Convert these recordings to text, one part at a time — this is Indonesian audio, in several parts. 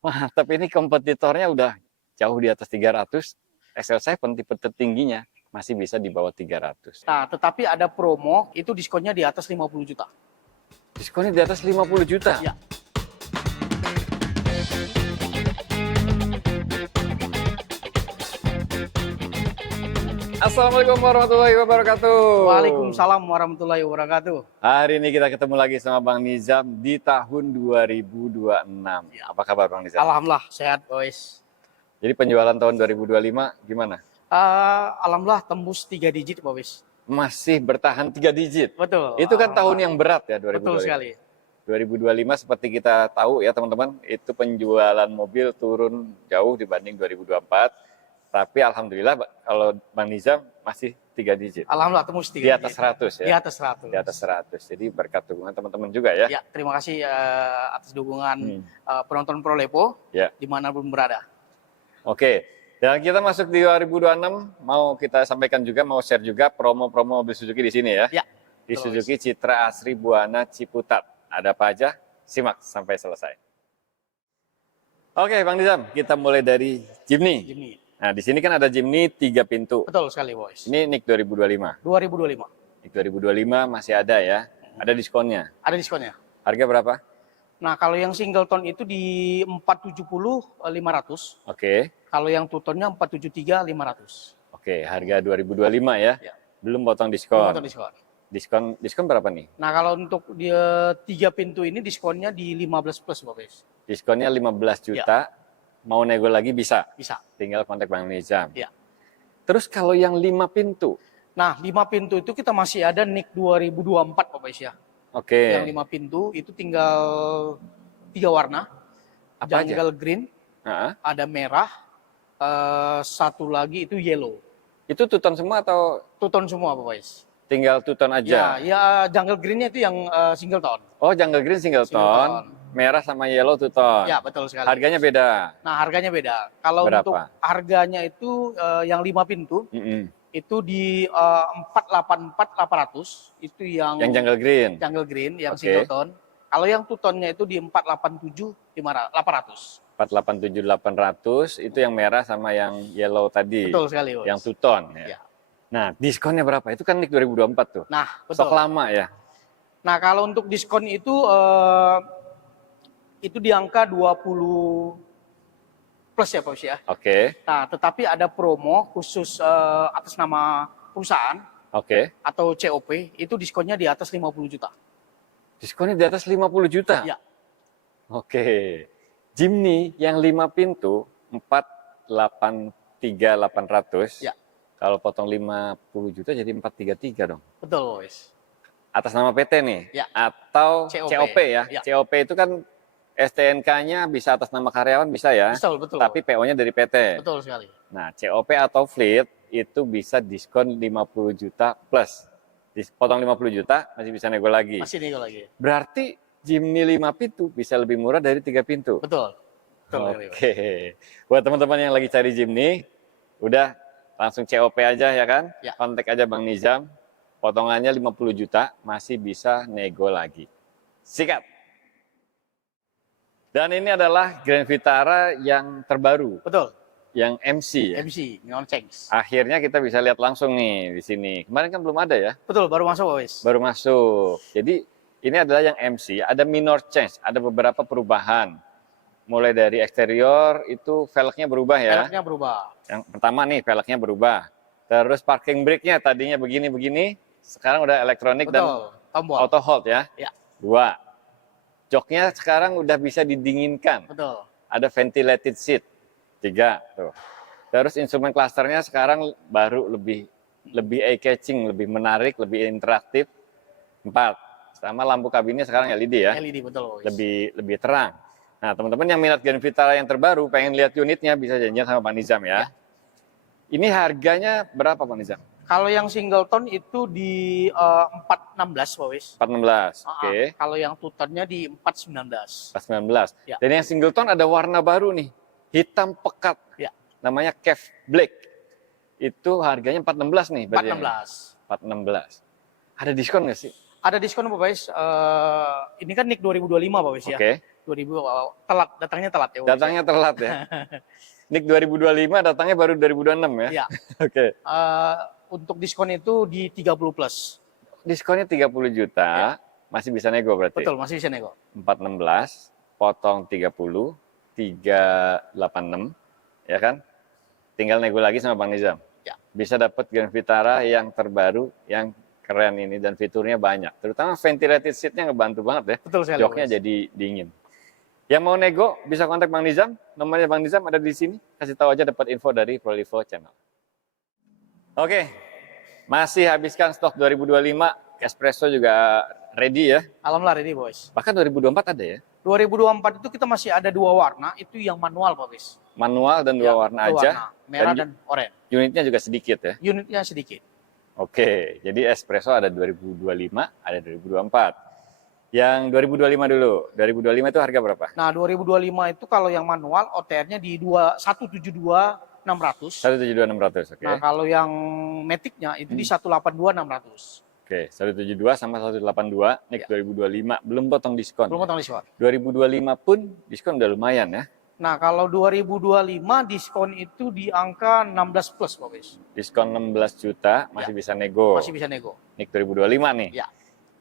Mantap, ini kompetitornya udah jauh di atas 300. XL7 tipe tertingginya masih bisa di bawah 300. Nah, tetapi ada promo, itu diskonnya di atas 50 juta. Diskonnya di atas 50 juta? Ya. Assalamualaikum warahmatullahi wabarakatuh. Waalaikumsalam warahmatullahi wabarakatuh. Hari ini kita ketemu lagi sama Bang Nizam di tahun 2026. Apa kabar Bang Nizam? Alhamdulillah, sehat guys. Jadi penjualan tahun 2025 gimana? Alhamdulillah tembus 3 digit Pak Wis. Masih bertahan 3 digit? Betul. Itu kan tahun yang berat ya 2025. Betul sekali. 2025 seperti kita tahu ya teman-teman, itu penjualan mobil turun jauh dibanding 2024. Tapi alhamdulillah kalau Bang Nizam masih 3 digit. Alhamdulillah tembus 3 di atas digit. 100 ya. Di atas 100. Di atas 100. Jadi berkat dukungan teman-teman juga ya. Ya, terima kasih atas dukungan penonton Prolepo dimanapun berada. Oke. Dan kita masuk di 2026, mau kita sampaikan juga, mau share juga promo-promo mobil Suzuki di sini ya. Ya. Di Suzuki Citra Asri Buana Ciputat. Ada apa aja? Simak sampai selesai. Oke, Bang Nizam, kita mulai dari Jimny. Jimny. Nah, di sini kan ada Jimny 3 pintu. Betul sekali, boys. Ini NIK 2025. 2025. NIK 2025 masih ada ya. Ada diskonnya. Ada diskonnya. Harga berapa? Nah, kalau yang single tone itu di 470 500. Oke. Kalau yang two tone-nya 473 500. Oke, harga 2025 ya. Belum potong diskon. Belum potong diskon. Diskon berapa nih? Nah, kalau untuk dia 3 pintu ini diskonnya di 15 plus, guys. Diskonnya 15 juta. Mau nego lagi bisa? Bisa. Tinggal kontak Bang Nizam. Ya. Terus kalau yang 5 pintu? Nah, 5 pintu itu kita masih ada NIK 2024, Pak Bais ya. Oke. Yang 5 pintu itu tinggal 3 warna. Apa Jungle aja? green, ada merah, satu lagi itu yellow. Itu two-tone semua atau? Two-tone semua, Pak Bais. Tinggal two-tone aja? Ya, jungle greennya itu yang single tone. Oh, jungle green single tone. Merah sama yellow two-tone. Ya, betul sekali. Harganya beda? Nah, harganya beda. Kalau berapa? Untuk harganya itu yang 5 pintu, itu di 484 800. Itu yang jungle green? Jungle green, yang single tone. Kalau yang two-tone-nya itu di 487 800. 487 800, itu yang merah sama yang yellow tadi. Betul sekali, Bos. Yang two-tone ya. Nah, diskonnya berapa? Itu kan NIK 2024 tuh. Nah, betul. Stok lama ya. Nah, kalau untuk diskon itu di angka 20 plus ya, Pak ya. Oke. Nah, tetapi ada promo khusus atas nama perusahaan. Atau COP, itu diskonnya di atas 50 juta. Diskonnya di atas 50 juta? Ya. Oke. Jimny yang 5 pintu 483 800. Ya. Kalau potong 50 juta jadi 433 dong. Betul, guys. Atas nama PT nih? Ya. Atau COP ya? COP itu kan STNK-nya bisa atas nama karyawan bisa ya? Betul. Tapi PO-nya dari PT. Betul sekali. Nah, COP atau fleet itu bisa diskon 50 juta plus. Potong 50 juta masih bisa nego lagi. Masih nego lagi. Berarti Jimny 5 pintu bisa lebih murah dari 3 pintu. Betul. Oke. Buat teman-teman yang lagi cari Jimny, udah langsung COP aja ya kan? Kontak aja Bang Nizam. Potongannya 50 juta masih bisa nego lagi. Sikat. Dan ini adalah Grand Vitara yang terbaru. Betul. Yang MC ya? MC, non change. Akhirnya kita bisa lihat langsung nih di sini. Kemarin kan belum ada ya? Betul, baru masuk, guys. Baru masuk. Jadi ini adalah yang MC, ada minor change, ada beberapa perubahan. Mulai dari eksterior itu velgnya berubah ya. Velgnya berubah. Yang pertama nih velgnya berubah. Terus parking brake-nya tadinya begini-begini, sekarang udah elektronik dan auto hold ya. 2. Joknya sekarang udah bisa didinginkan. Betul. Ada ventilated seat. 3. Tuh. Terus instrumen clusternya sekarang baru lebih eye-catching, lebih menarik, lebih interaktif. 4. Sama lampu kabinnya sekarang LED ya. LED, betul. Lebih terang. Nah, teman-teman yang minat Grand Vitara yang terbaru, pengen lihat unitnya, bisa janjian sama Pak Nizam ya. Ini harganya berapa Pak Nizam? Kalau yang single tone itu di 416, Pak Wis. 416, oke. Kalau yang two tone-nya di 419. 419. Dan yang single tone ada warna baru nih, hitam pekat. Namanya Cav Black. Itu harganya 416 nih. 416. 416. Ada diskon nggak sih? Ada diskon Pak Wis. Ini kan NIK 2025 Pak Wis ya. 2000 telat, datangnya telat ya. Datangnya telat ya. NIK 2025 datangnya baru 2026 ya. Iya. Oke. Untuk diskon itu di 30 plus. Diskonnya 30 juta, masih bisa nego berarti. Betul, masih bisa nego. 416 potong 30 386 ya kan? Tinggal nego lagi sama Bang Nizam. Ya. Bisa dapat Grand Vitara yang terbaru, yang keren ini dan fiturnya banyak. Terutama ventilated seat-nya ngebantu banget ya. Betul sekali. Joknya jadi dingin. Yang mau nego bisa kontak Bang Nizam. Nomornya Bang Nizam ada di sini. Kasih tahu aja dapat info dari Prolivo Channel. Oke. Masih habiskan stok 2025. Espresso juga ready ya. Alhamdulillah ready, boys. Bahkan 2024 ada ya. 2024 itu kita masih ada 2 warna, itu yang manual, boys. Manual dan 2 warna aja. Merah dan oranye. Unitnya juga sedikit ya. Unitnya sedikit. Oke, jadi espresso ada 2025, ada 2024. Yang 2025 dulu. 2025 itu harga berapa? Nah, 2025 itu kalau yang manual OTR-nya di 172.600. 172.600, oke. Nah, kalau yang Matic-nya itu di 182.600. Oke, 172 sama 182, NIK 2025 belum potong diskon. Belum potong diskon. 2025 pun diskon udah lumayan ya. Nah, kalau 2025 diskon itu di angka 16 plus, Pak Wis. Diskon 16 juta masih bisa nego. Masih bisa nego. NIK 2025 nih. Ya.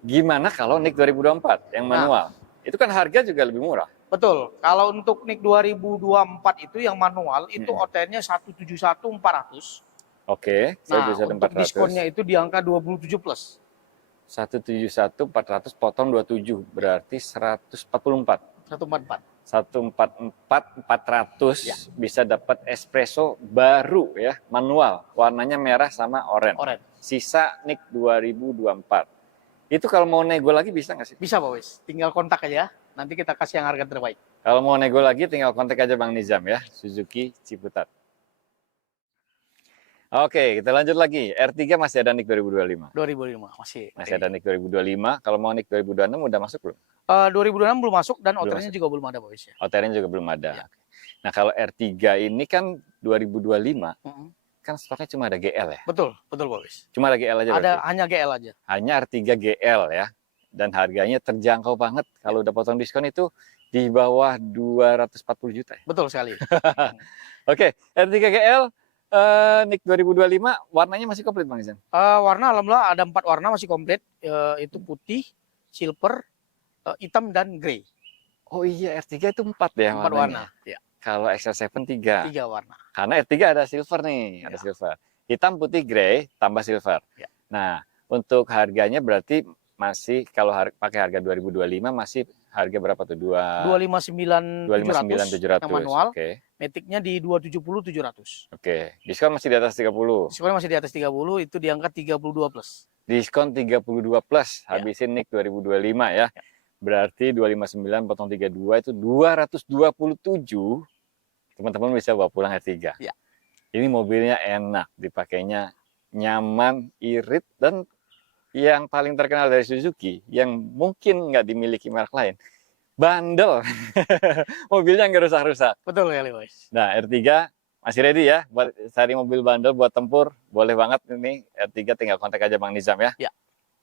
Gimana kalau NIK 2024 yang manual? Itu kan harga juga lebih murah. Betul. Kalau untuk NIK 2024 itu yang manual itu OTR-nya 171.400. Oke, nah, untuk diskonnya itu di angka 27 plus. 171.400 potong 27 berarti 144. 144 400 ya. Bisa dapat espresso baru ya, manual, warnanya merah sama oranye. Sisa NIK 2024. Itu kalau mau nego lagi bisa nggak sih? Bisa, Pak Wis. Tinggal kontak aja. Nanti kita kasih yang harga terbaik. Kalau mau nego lagi tinggal kontak aja Bang Nizam ya, Suzuki Ciputat. Oke, kita lanjut lagi. R3 masih ada NIK 2025. 2025 masih ada NIK 2025. Kalau mau NIK 2026 udah masuk belum? 2026 belum masuk dan OTR-nya juga belum ada, Pak Wis. OTR-nya juga belum ada. Ya. Nah, kalau R3 ini kan 2025. Kan stoknya cuma ada GL ya? Betul Pak Wis. Cuma ada GL aja berarti? Hanya GL aja. Hanya R3 GL ya. Dan harganya terjangkau banget. Kalau udah potong diskon itu di bawah 240 juta ya? Betul sekali. Oke, R3 GL NIK 2025 warnanya masih komplit Bang Izan? Warna alhamdulillah ada 4 warna masih komplit. Itu putih, silver, hitam, dan grey. Oh iya, R3 itu 4 ya 4 warna. Ya. Kalau XL7 3. 3 warna. Karena R3 ada silver nih, ada silver. Hitam, putih, grey, tambah silver. Ya. Nah, untuk harganya berarti masih kalau pakai harga 2025 masih harga berapa tuh? 259.700 yang manual. Oke. Matic-nya di 270.700. Oke. Diskon masih di atas 30. Diskon masih di atas 30, itu di angka 32 plus. Diskon 32 plus, habisin NIK 2025 ya. Berarti 259 potong 32 itu 227. Teman-teman bisa bawa pulang R3. Ya. Ini mobilnya enak, dipakainya nyaman, irit, dan yang paling terkenal dari Suzuki, yang mungkin nggak dimiliki merek lain, bandel. Mobilnya nggak rusak-rusak. Betul kali, Bos. Nah, R3 masih ready ya buat cari mobil bandel buat tempur. Boleh banget ini R3, tinggal kontak aja Bang Nizam ya. Ya.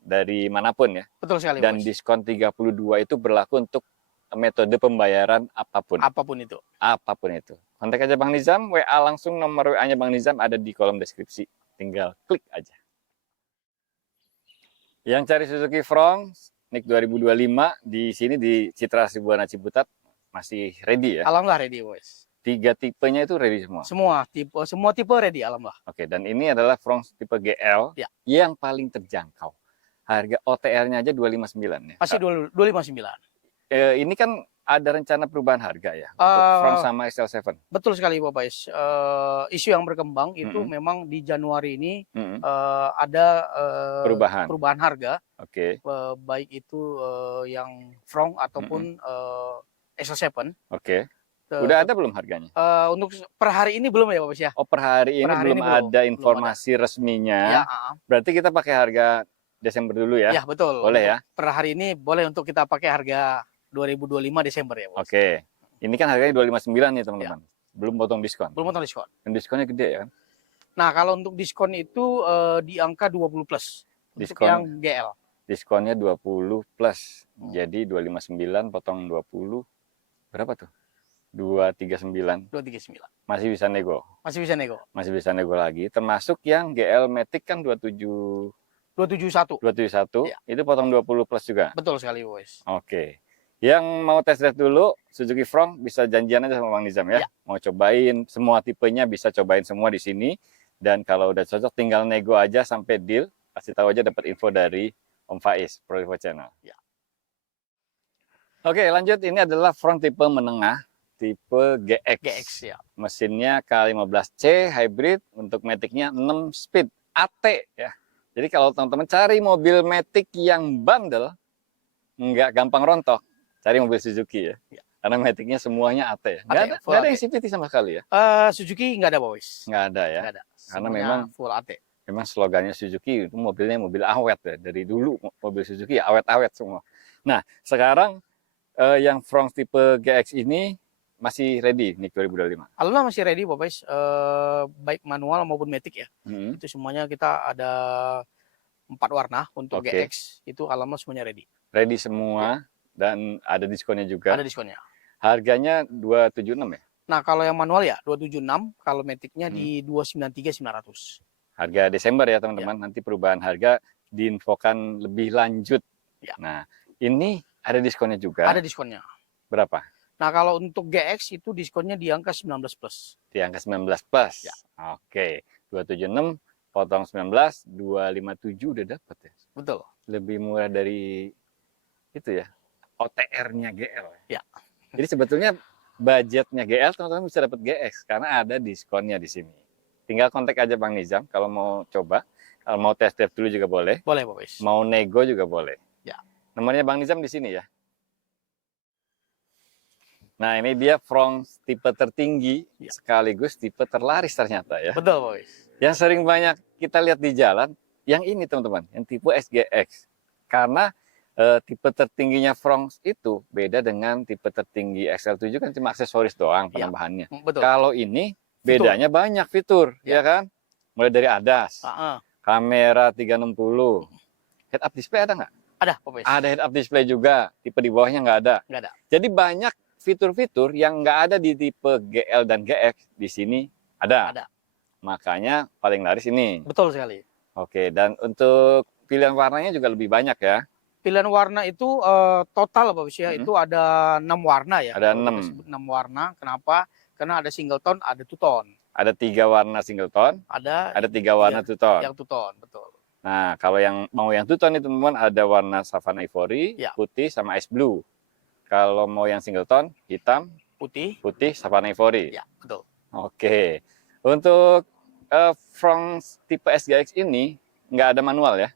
Dari manapun ya. Betul sekali, dan Bos. Diskon 32 itu berlaku untuk metode pembayaran apapun. Apapun itu. Apapun itu. Kontak aja Bang Nizam, WA langsung, nomor WA-nya Bang Nizam ada di kolom deskripsi. Tinggal klik aja. Yang cari Suzuki Frong, NIK 2025 di sini di Citra Hasibuan Ciputat masih ready ya? Alhamdulillah ready, Bos. 3 tipenya itu ready semua? Semua tipe ready, alhamdulillah. Oke, dan ini adalah Frong tipe GL yang paling terjangkau. Harga OTR-nya aja 259 ya? Masih 259. Ini kan ada rencana perubahan harga ya untuk Frong sama XL7. Betul sekali Pak Bais. Isu yang berkembang itu memang di Januari ini ada perubahan harga. Oke. Baik itu yang Frong ataupun XL7. Oke. Udah ada belum harganya? Untuk per hari ini belum ya Pak Bais ya? Oh, per hari ini belum ada informasi resminya. Ya, berarti kita pakai harga Desember dulu ya? Ya betul. Boleh ya? Per hari ini boleh untuk kita pakai harga 2025 Desember ya, Bos. Oke. Ini kan harganya 259 nih, teman-teman. Ya. Belum potong diskon. Belum potong diskon. Dan diskonnya gede ya kan? Nah, kalau untuk diskon itu di angka 20 plus. Diskon yang GL. Diskonnya 20 plus. Jadi 259 potong 20 berapa tuh? 239. 239. Masih bisa nego. Masih bisa nego. Masih bisa nego lagi. Termasuk yang GL Matic kan 271. 271, Ya. itu potong 20 plus juga. Betul sekali, Boys. Oke. Yang mau test drive dulu, Suzuki Front bisa janjian aja sama Bang Nizam ya. Ya. Mau cobain semua tipenya, bisa cobain semua di sini. Dan kalau udah cocok, tinggal nego aja sampai deal. Kasih tahu aja dapat info dari Om Faiz, Pro Info Channel. Ya. Oke, lanjut. Ini adalah front tipe menengah, tipe GX. GX ya. Mesinnya K15C hybrid, untuk matic-nya 6 speed AT ya. Jadi kalau teman-teman cari mobil matic yang bandel, nggak gampang rontok, cari mobil Suzuki ya. Karena matic-nya semuanya AT ya. Nggak ada yang CVT sama sekali ya. Suzuki nggak ada, Boys. Nggak ada ya. Nggak ada. Karena Semuanya memang full AT. Memang slogannya Suzuki itu mobilnya mobil awet ya. Dari dulu mobil Suzuki ya awet-awet semua. Nah, sekarang yang front tipe GX ini masih ready nih 2025. Alhamdulillah masih ready, Boys. Baik manual maupun matic ya. Itu semuanya kita ada 4 warna untuk GX. Itu alhamdulillah semuanya ready. Ready semua ya. Dan ada diskonnya juga. Ada diskonnya. Harganya 276 ya? Nah, kalau yang manual ya 276, kalau matic-nya di 293.900. Harga Desember ya teman-teman, nanti perubahan harga diinfokan lebih lanjut. Ya. Nah, ini ada diskonnya juga. Ada diskonnya. Berapa? Nah, kalau untuk GX itu diskonnya di angka 19 plus. Di angka 19 plus? Ya. Oke, 276 potong 19, 257 udah dapat ya? Betul. Lebih murah dari itu ya, OTR-nya GL. Ya. Jadi sebetulnya budgetnya GL teman-teman bisa dapat GX karena ada diskonnya di sini. Tinggal kontak aja Bang Nizam kalau mau coba. Kalau mau test drive dulu juga boleh. Boleh, Boys. Mau nego juga boleh. Ya. Nomornya Bang Nizam di sini ya. Nah, ini dia front tipe tertinggi ya. Sekaligus tipe terlaris ternyata ya. Betul, Boys. Yang sering banyak kita lihat di jalan, yang ini teman-teman, yang tipe SGX. Karena tipe tertingginya front itu beda dengan tipe tertinggi XL7 kan cuma aksesoris doang penambahannya. Ya. Betul. Kalau ini bedanya banyak fitur, ya kan? Mulai dari ADAS, kamera 360, head up display ada nggak? Ada, Popes. Ada head up display juga, tipe di bawahnya nggak ada. Nggak ada. Jadi banyak fitur-fitur yang nggak ada di tipe GL dan GX, di sini ada. Ada. Makanya paling laris ini. Betul sekali. Oke, dan untuk pilihan warnanya juga lebih banyak ya? Pilihan warna itu total, Bapak ya, itu ada 6 warna ya. Ada 6. 6 warna, kenapa? Karena ada single tone, ada two tone. Ada 3 warna single tone. Ada 3 warna two tone. Yang two tone, betul. Nah, kalau yang mau yang two tone itu teman-teman ada warna Savana Ivory, ya. Putih sama Ice Blue. Kalau mau yang single tone, hitam, putih Savana Ivory. Ya, betul. Oke. Untuk front tipe SGX ini nggak ada manual ya?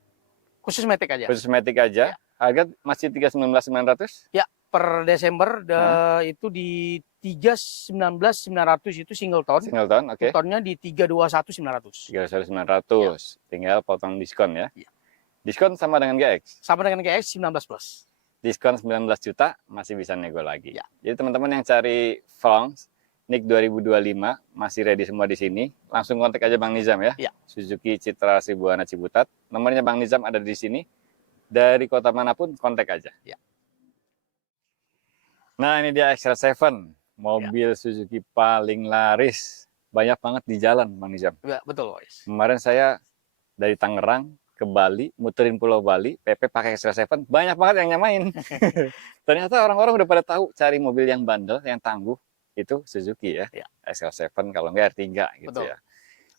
Khusus matic aja. Khusus matic aja. Ya. Harga masih 319.900? Ya, per Desember itu di 319.900 itu single tone. Single tone, oke. Two tone-nya di 321.900. 321.900. Ya. Tinggal potong diskon ya. Ya. Diskon sama dengan GX? Sama dengan GX 19 plus. Diskon 19 juta masih bisa nego lagi. Ya. Jadi teman-teman yang cari front NIK 2025 masih ready semua di sini. Langsung kontak aja Bang Nizam ya. Ya. Suzuki Citra Sibuana Ciputat. Nomornya Bang Nizam ada di sini. Dari kota manapun kontak aja. Ya. Nah, ini dia XL7. Mobil Suzuki paling laris. Banyak banget di jalan, Bang Nizam. Ya, betul, guys. Kemarin saya dari Tangerang ke Bali, muterin Pulau Bali, PP pakai XL7, banyak banget yang nyamain. Ternyata orang-orang udah pada tahu cari mobil yang bandel, yang tangguh, itu Suzuki ya. XL7 kalau nggak R3 gitu. Betul. Ya.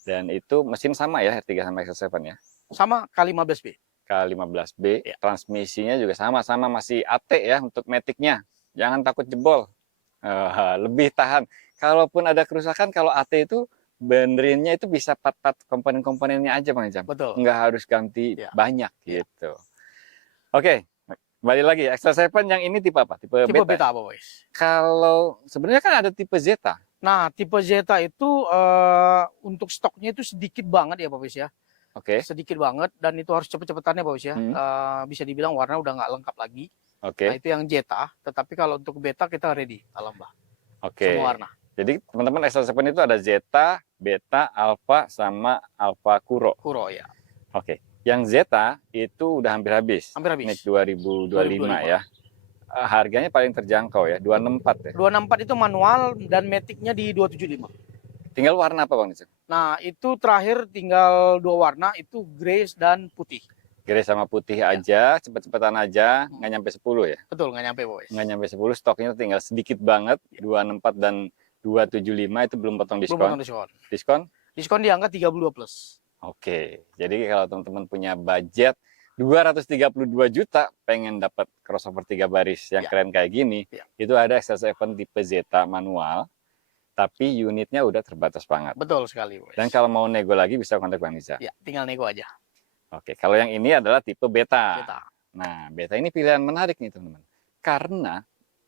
Dan itu mesin sama ya, R3 sama XL7 ya? Sama, K15B. K15B, ya. Transmisinya juga sama-sama masih AT ya untuk matic-nya. Jangan takut jebol. Lebih tahan. Kalaupun ada kerusakan, kalau AT itu benerinnya itu bisa part-part komponen-komponennya aja Bang Nizam. Betul. Nggak harus ganti banyak gitu. Oke, kembali lagi. XL7 yang ini tipe apa? Tipe beta, boys. Kalau sebenarnya kan ada tipe Zeta. Nah, tipe Zeta itu untuk stoknya itu sedikit banget ya Pak Boys ya. Oke. Sedikit banget dan itu harus cepet-cepetannya Pak Boys ya. Bisa dibilang warna udah nggak lengkap lagi. Oke. Nah, itu yang Zeta. Tetapi kalau untuk beta kita ready, alhamdulillah. Oke. Semua warna. Jadi teman-teman XL7 itu ada Zeta, Beta, Alpha, sama Alpha Kuro. Kuro ya. Oke. Yang Zeta itu udah hampir habis. Hampir habis. NIK 2025 ya. harganya paling terjangkau ya, 264 ya. 264 itu manual dan matic-nya di 275. Tinggal warna apa Bang Nizam? Nah, itu terakhir tinggal 2 warna, itu grey dan putih. Grey sama putih aja, cepet-cepetan aja, nggak nyampe 10 ya? Betul, nggak nyampe, boys. Nggak nyampe 10, stoknya tinggal sedikit banget, 264 dan 275 itu belum potong diskon. Belum potong diskon. Diskon? Diskon di angka 32 plus. Oke, jadi kalau teman-teman punya budget 232 juta pengen dapat crossover 3 baris yang keren kayak gini, itu ada XL7 tipe Zeta manual, tapi unitnya udah terbatas banget. Betul sekali, boys. Dan kalau mau nego lagi bisa kontak Bang Niza. Ya, tinggal nego aja. Oke, kalau yang ini adalah tipe beta. Beta. Nah, beta ini pilihan menarik nih teman-teman. Karena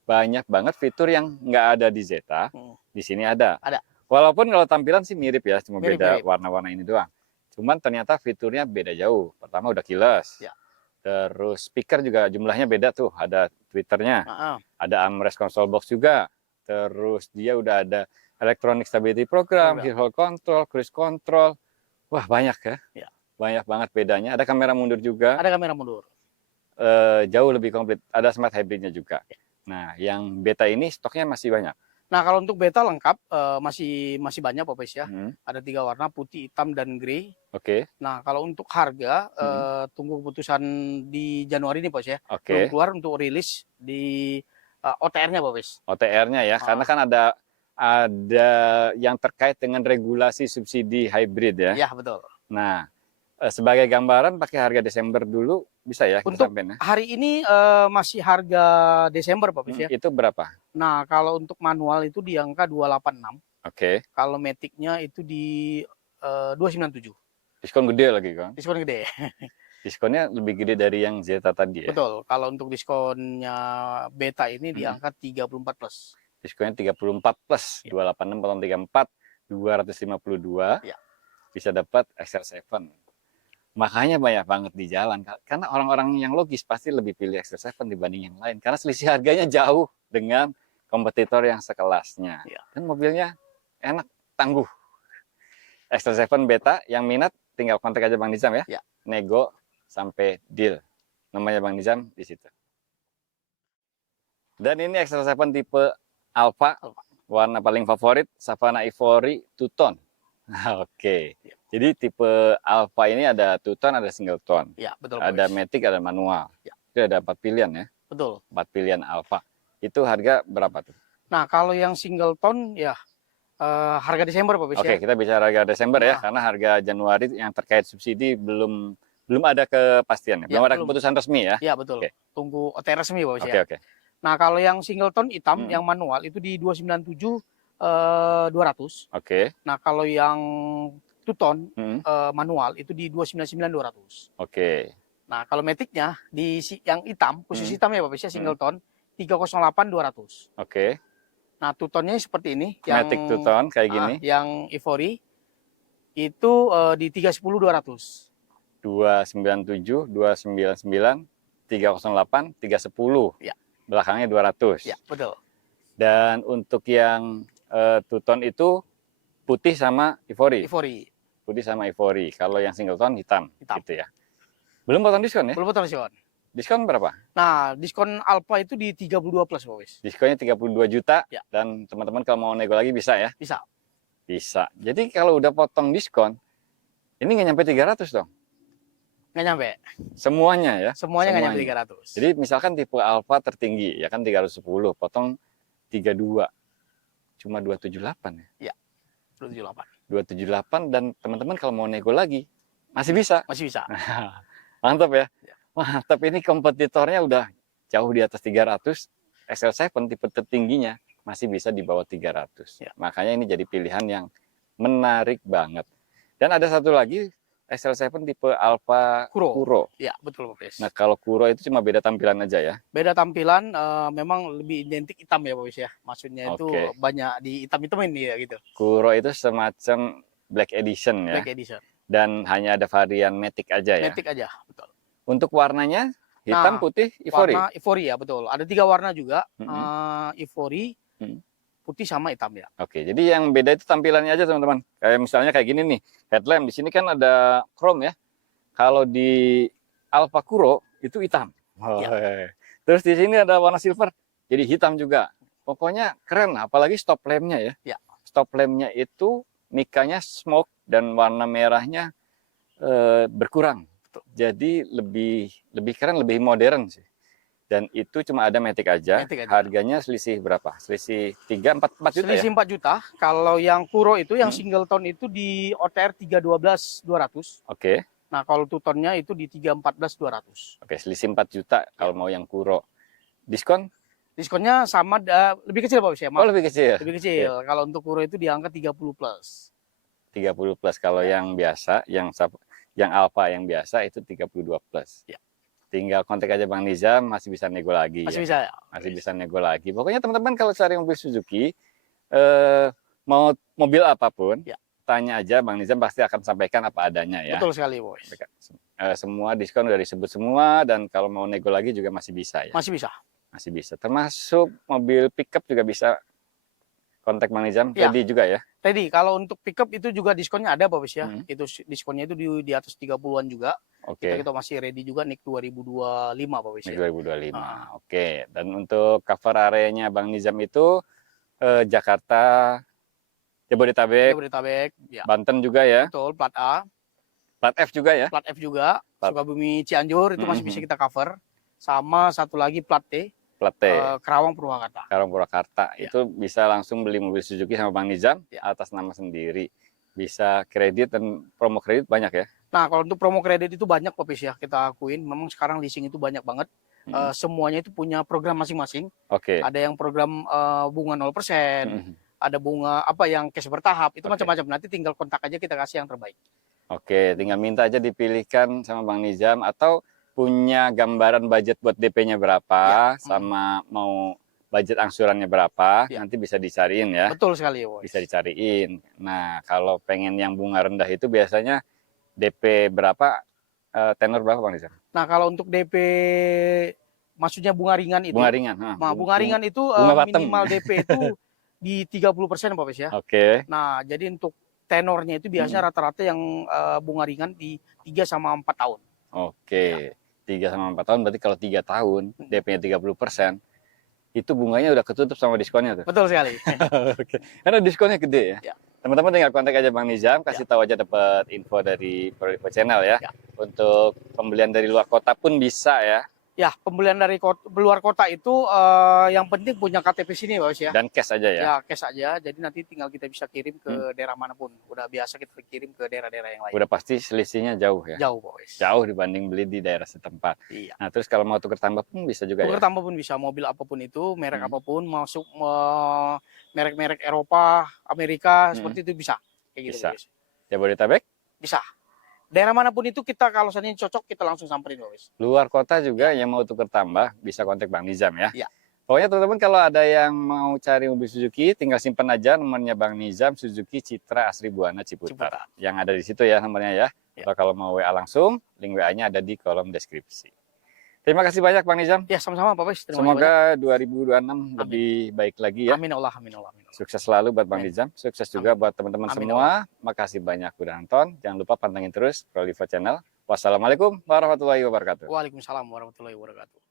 banyak banget fitur yang nggak ada di Zeta, di sini ada. Ada. Walaupun kalau tampilan sih mirip ya, cuma beda Mirip. warna-warna ini doang. Cuman ternyata fiturnya beda jauh. Pertama udah keyless. Ya. Terus speaker juga jumlahnya beda tuh, ada tweeternya. Ada armrest console box juga. Terus dia udah ada electronic stability program, hill hold control, cruise control. Wah, banyak ya. Banyak banget bedanya. Ada kamera mundur juga. Ada kamera mundur. Jauh lebih komplit. Ada smart hybridnya juga. Nah, yang beta ini stoknya masih banyak. Nah, kalau untuk beta lengkap masih banyak Pak Pes ya. Ada 3 warna, putih, hitam, dan grey. Oke. Nah, kalau untuk harga tunggu keputusan di Januari ini Pak Pes ya. Oke. Belum keluar untuk rilis di OTR-nya Pak Pes. OTR-nya ya, karena kan ada yang terkait dengan regulasi subsidi hybrid ya. Iya, betul. Nah, sebagai gambaran pakai harga Desember dulu bisa ya? Untuk hari ini masih harga Desember Pak Pes ya. Itu berapa? Nah, kalau untuk manual itu di angka 286. Oke. Kalau matic-nya itu di 297. Diskon gede lagi kan? Diskon gede. Diskonnya lebih gede dari yang Zeta tadi ya? Betul. Kalau untuk diskonnya beta ini di angka 34 plus. Diskonnya 34 plus. 286 potong 34, 252. Ya. Bisa dapat XL7. Makanya banyak banget di jalan. Karena orang-orang yang logis pasti lebih pilih XL7 dibanding yang lain. Karena selisih harganya jauh dengan kompetitor yang sekelasnya. Dan mobilnya enak, tangguh. XL7 beta yang minat tinggal kontak aja Bang Nizam ya. Nego sampai deal. Namanya Bang Nizam di situ. Dan ini XL7 tipe Alpha. Warna paling favorit Savana Ivory two-tone. Oke. Jadi tipe Alpha ini ada two-tone, ada single tone. Ya, betul. Ada matic, ada manual. Itu ada 4 pilihan ya. Betul. 4 pilihan Alpha. Itu harga berapa tuh? Nah, kalau yang single tone ya harga Desember Pak Pes ya. Oke, kita bicara harga Desember ya, karena harga Januari yang terkait subsidi belum ada kepastian ya. Belum ada keputusan resmi ya. Iya, betul. Tunggu OTR resmi Pak Pes ya. Oke. Nah, kalau yang single tone hitam yang manual itu di 297 200. Oke. Nah, kalau yang two-tone manual itu di 299 200. Oke. Nah, kalau matic-nya di yang hitam, khusus hitam ya Pak Pes ya, single tone 308 200. Oke. Nah, two-tone-nya seperti ini, Matic two-tone kayak gini. Yang Ivory itu di 310 200. 297, 299, 308, 310. Ya. Belakangnya 200. Ya, betul. Dan untuk yang two-tone itu putih sama Ivory. Putih sama Ivory. Kalau yang single tone hitam. Gitu ya. Belum potong diskon ya? Belum potong diskon. Diskon berapa? Nah, diskon Alpha itu di 32 plus, Pak Wis. Diskonnya 32 juta. Dan teman-teman kalau mau nego lagi bisa ya? Bisa. Jadi kalau udah potong diskon, ini nggak nyampe 300 dong? Nggak nyampe. Semuanya ya? Semuanya nggak nyampe 300. Jadi misalkan tipe Alpha tertinggi, ya kan 310, potong 32. Cuma 278 ya? Iya, 278. 278 dan teman-teman kalau mau nego lagi, masih bisa? Masih bisa. Mantap ya? Mantap, ini kompetitornya udah jauh di atas 300, XL7 tipe tertingginya masih bisa di bawah 300. Makanya ini jadi pilihan yang menarik banget. Dan ada satu lagi, XL7 tipe Alpha Kuro. Iya, betul Pak Wis. Nah, kalau Kuro itu cuma beda tampilan aja ya? Beda tampilan, memang lebih identik hitam ya Pak Wis ya. Maksudnya itu banyak di hitam-hitamin ya gitu. Kuro itu semacam Black Edition ya? Black Edition. Dan hanya ada varian Matic aja ya? Matic aja, betul. Untuk warnanya, hitam, putih, Ivory? Warna Ivory ya, betul. Ada 3 warna juga, Ivory, putih sama hitam ya. Oke, jadi yang beda itu tampilannya aja teman-teman. Kayak misalnya kayak gini nih, headlamp di sini kan ada chrome ya. Kalau di Alpha Kuro itu hitam. Terus di sini ada warna silver, jadi hitam juga. Pokoknya keren, apalagi stop lampnya ya. Ya. Stop lampnya itu mikanya smoke dan warna merahnya berkurang. Jadi lebih keren, lebih modern sih. Dan itu cuma ada Matic aja. Harganya selisih berapa? Selisih 4 juta selisih ya? 4 juta. Kalau yang Kuro itu, yang single tone itu di OTR 312.200. Oke. Nah, kalau two tone-nya itu di 314.200. Oke, selisih 4 juta kalau mau yang Kuro. Diskon? Diskonnya sama, lebih kecil Pak Wis ya? Oh, lebih kecil. Lebih kecil. Okay. Kalau untuk Kuro itu di angka 30 plus. 30 plus. Kalau yang biasa, yang Alpha yang biasa itu 32 plus. Ya. Tinggal kontak aja Bang Nizam, masih bisa nego lagi. Masih bisa ya? Masih bisa nego lagi. Pokoknya teman-teman kalau cari mobil Suzuki, mau mobil apapun, ya, tanya aja Bang Nizam pasti akan sampaikan apa adanya ya. Betul sekali, Bos. Semua diskon udah disebut semua, dan kalau mau nego lagi juga masih bisa ya. Masih bisa. Masih bisa. Termasuk mobil pickup juga bisa kontak Bang Nizam. Ya. Ready juga ya? Ready. Kalau untuk pickup itu juga diskonnya ada Pak Bos ya. Itu diskonnya itu di atas 30-an juga. Oke. Kita masih ready juga NIK 2025 Pak Bos ya. NIK 2025. Oke. Dan untuk cover areanya Bang Nizam itu Jakarta, Jabodetabek, ya. Banten juga ya. Betul, plat A. Plat F juga ya? Plat F juga. Sukabumi, Cianjur itu masih bisa kita cover. Sama satu lagi plat T. Plat T. Karawang, Purwakarta. Karawang, Purwakarta. Ya. Itu bisa langsung beli mobil Suzuki sama Bang Nizam ya, atas nama sendiri. Bisa kredit dan promo kredit banyak ya? Nah, kalau untuk promo kredit itu banyak Pak Pis ya, kita akuin. Memang sekarang leasing itu banyak banget. Semuanya itu punya program masing-masing. Oke. Ada yang program bunga 0%, ada bunga yang cash bertahap, itu macam-macam. Nanti tinggal kontak aja, kita kasih yang terbaik. Oke, tinggal minta aja dipilihkan sama Bang Nizam, atau punya gambaran budget buat DP-nya berapa, sama mau budget angsurannya berapa, nanti bisa dicariin ya. Betul sekali, Bos. Bisa dicariin. Nah, kalau pengen yang bunga rendah itu biasanya DP berapa, tenor berapa Bang Nizam? Nah, kalau untuk DP, maksudnya bunga ringan itu. Bunga ringan. Bunga ringan itu minimal DP itu di 30% Pak Pis ya. Oke. Nah, jadi untuk tenornya itu biasanya rata-rata yang bunga ringan di 3 sama 4 tahun. Oke. 3 sama 4 tahun berarti kalau 3 tahun DP-nya 30%, itu bunganya udah ketutup sama diskonnya tuh. Betul sekali. Oke. Karena diskonnya gede ya. Teman-teman tinggal kontak aja Bang Nizam, kasih tahu aja dapat info dari Prolivo Channel ya. Untuk pembelian dari luar kota pun bisa ya. Ya, pembelian dari luar kota itu yang penting punya KTP sini Pak ya. Dan cash aja ya. Ya, cash aja. Jadi nanti tinggal kita bisa kirim ke daerah manapun. Udah biasa kita kirim ke daerah-daerah yang lain. Udah pasti selisihnya jauh ya. Jauh Pak. Jauh dibanding beli di daerah setempat. Iya. Nah, terus kalau mau tuker tambah pun bisa juga tuker tambah pun bisa, mobil apapun itu, merek apapun, masuk merek-merek Eropa, Amerika, seperti itu bisa. Kayak gitu. Bisa. Jabodetabek? Bisa. Daerah manapun itu kita kalau seandainya cocok kita langsung samperin Bos. Luar kota juga yang mau tuker tambah bisa kontak Bang Nizam ya. Iya. Pokoknya teman-teman kalau ada yang mau cari mobil Suzuki tinggal simpan aja nomornya Bang Nizam, Suzuki Citra Asri Buana Ciputat. Yang ada di situ ya nomornya ya. Atau kalau mau WA langsung, link WA-nya ada di kolom deskripsi. Terima kasih banyak Bang Nizam. Ya, sama-sama Pak Pis. Semoga 2026 lebih baik lagi ya. Amin Allah, amin Allah. Sukses selalu buat Bang Nizam, sukses juga buat teman-teman semua. Makasih banyak udah nonton. Jangan lupa pantengin terus Prolivo Channel. Wassalamualaikum warahmatullahi wabarakatuh. Waalaikumsalam warahmatullahi wabarakatuh.